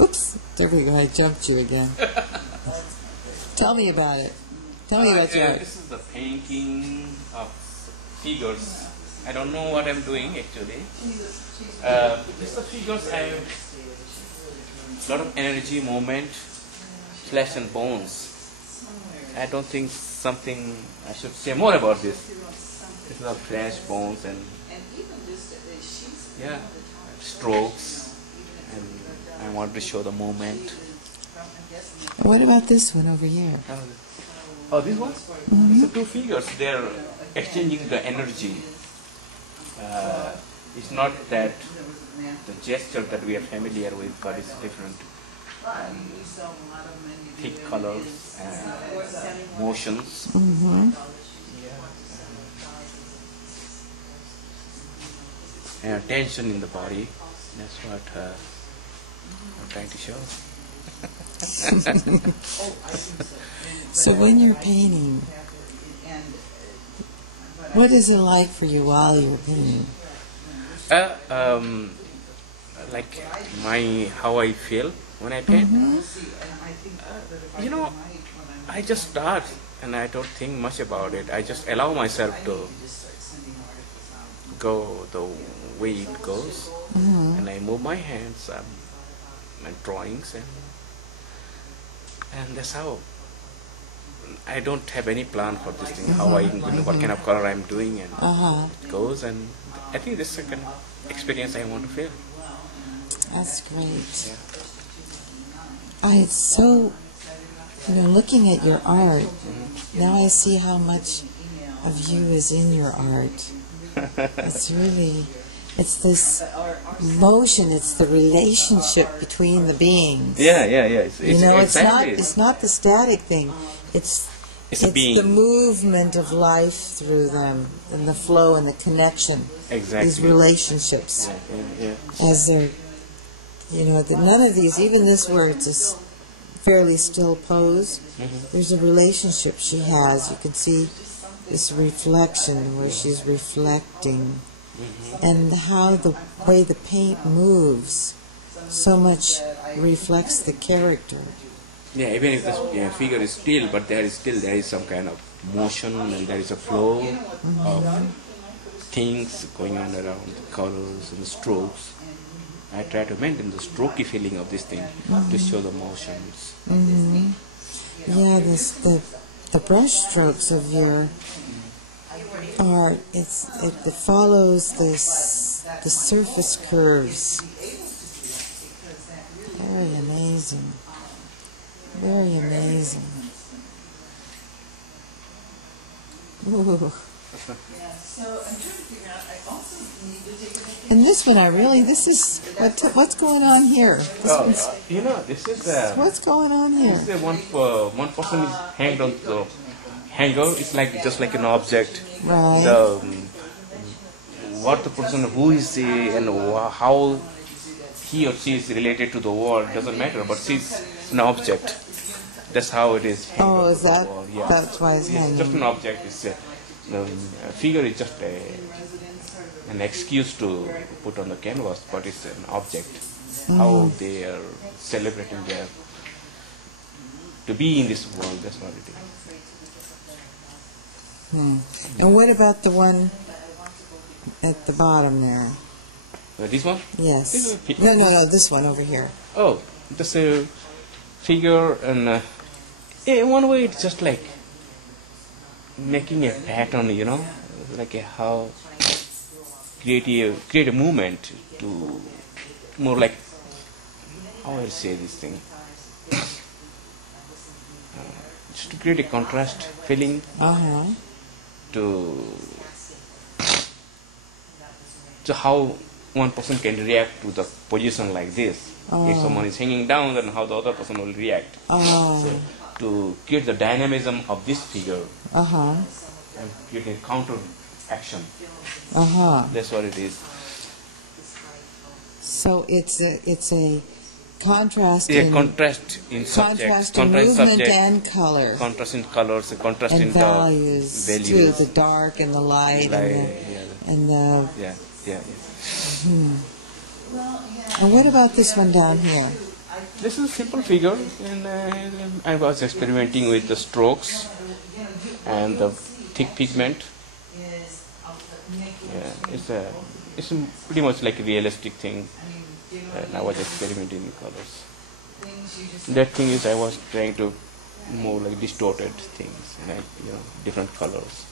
Oops, there we go. I jumped you again. Tell me about it. Tell me about your art. This is the painting of figures. I don't know what I'm doing actually. These are figures. I have a lot of energy, movement, flesh and bones. I don't think something I should say more about this. This is all flesh, bones, and yeah, strokes. And I want to show the movement. What about this one over here? Oh, this one? Mm-hmm. These are two figures. They're exchanging the energy. It's not that the gesture that we are familiar with, but it's different. Thick colors and motions. Mm-hmm. And tension in the body. That's what I'm trying to show. So when you're painting, what is it like for you while you're painting? Like how I feel when I paint. Mm-hmm. I just start and I don't think much about it. I just allow myself to go the way it goes, Mm-hmm. and I move my hands, my drawings, and that's how. I don't have any plan for this thing. How what kind of color I'm doing, and it goes. And I think this is the kind of experience I want to feel. That's great. Yeah. Looking at your art, now I see how much of you is in your art. It's this motion, it's the relationship between the beings. Yeah. Exactly. It's not the static thing. It's the movement of life through them, and the flow and the connection. Exactly. These relationships. Yeah. As they're, none of these, even this where it's a fairly still pose, there's a relationship she has. You can see this reflection where she's reflecting, and how the way the paint moves so much reflects the character. Yeah, even if the figure is still, but there is some kind of motion, and there is a flow of things going on around the colors and the strokes. I try to maintain the strokey feeling of this thing to show the motions. Yeah, the brush strokes of your art, it follows the surface curves. Very amazing. Very amazing. Ooh. And this one, this is, what's going on here? This is what's going on here? This is one person is hanged on the hanger. It's just like an object. Right. What the person, who is he, and how he or she is related to the world doesn't matter, but she's an object. That's how it is. Oh, is that? Yeah. That's why it's hanging. It's just an object. A figure is just an excuse to put on the canvas, but it's an object. How they are celebrating to be in this world. That's what it is. And what about the one at the bottom there? This one? Yes. No, this one over here. Oh, that's a figure, and in one way it's just like making a pattern, like how create a movement to more like, how I say this thing, just to create a contrast feeling to how one person can react to the position like this. If someone is hanging down, then how the other person will react. So, to create the dynamism of this figure and create a counter action. That's what it is. So it's a contrast. Contrast in subject, contrast in movement subject, and color. Contrast in colors, contrast in values. The values. Too, the dark and the light, and the yeah. And what about this one down here? This is a simple figure, and I was experimenting with the strokes and the thick pigment. Yeah, it's a pretty much like a realistic thing, and I was experimenting with colors. That thing is, I was trying to more like distorted things, like different colors.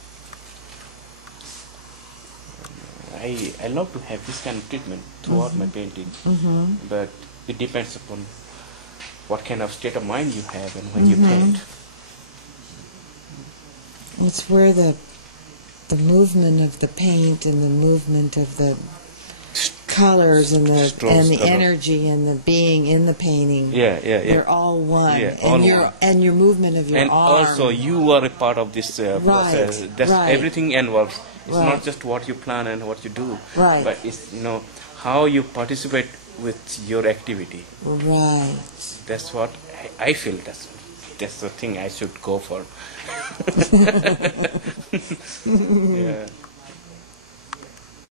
I love to have this kind of treatment throughout my painting, but it depends upon what kind of state of mind you have and when you paint. It's where the movement of the paint and the movement of the colors and the energy and the being in the painting. They're all one. Yeah, and your movement of your and arm. Also, you are a part of this process. That's everything involves. It's not just what you plan and what you do, but it's how you participate with your activity. Right. That's what I feel. That's the thing I should go for. Yeah.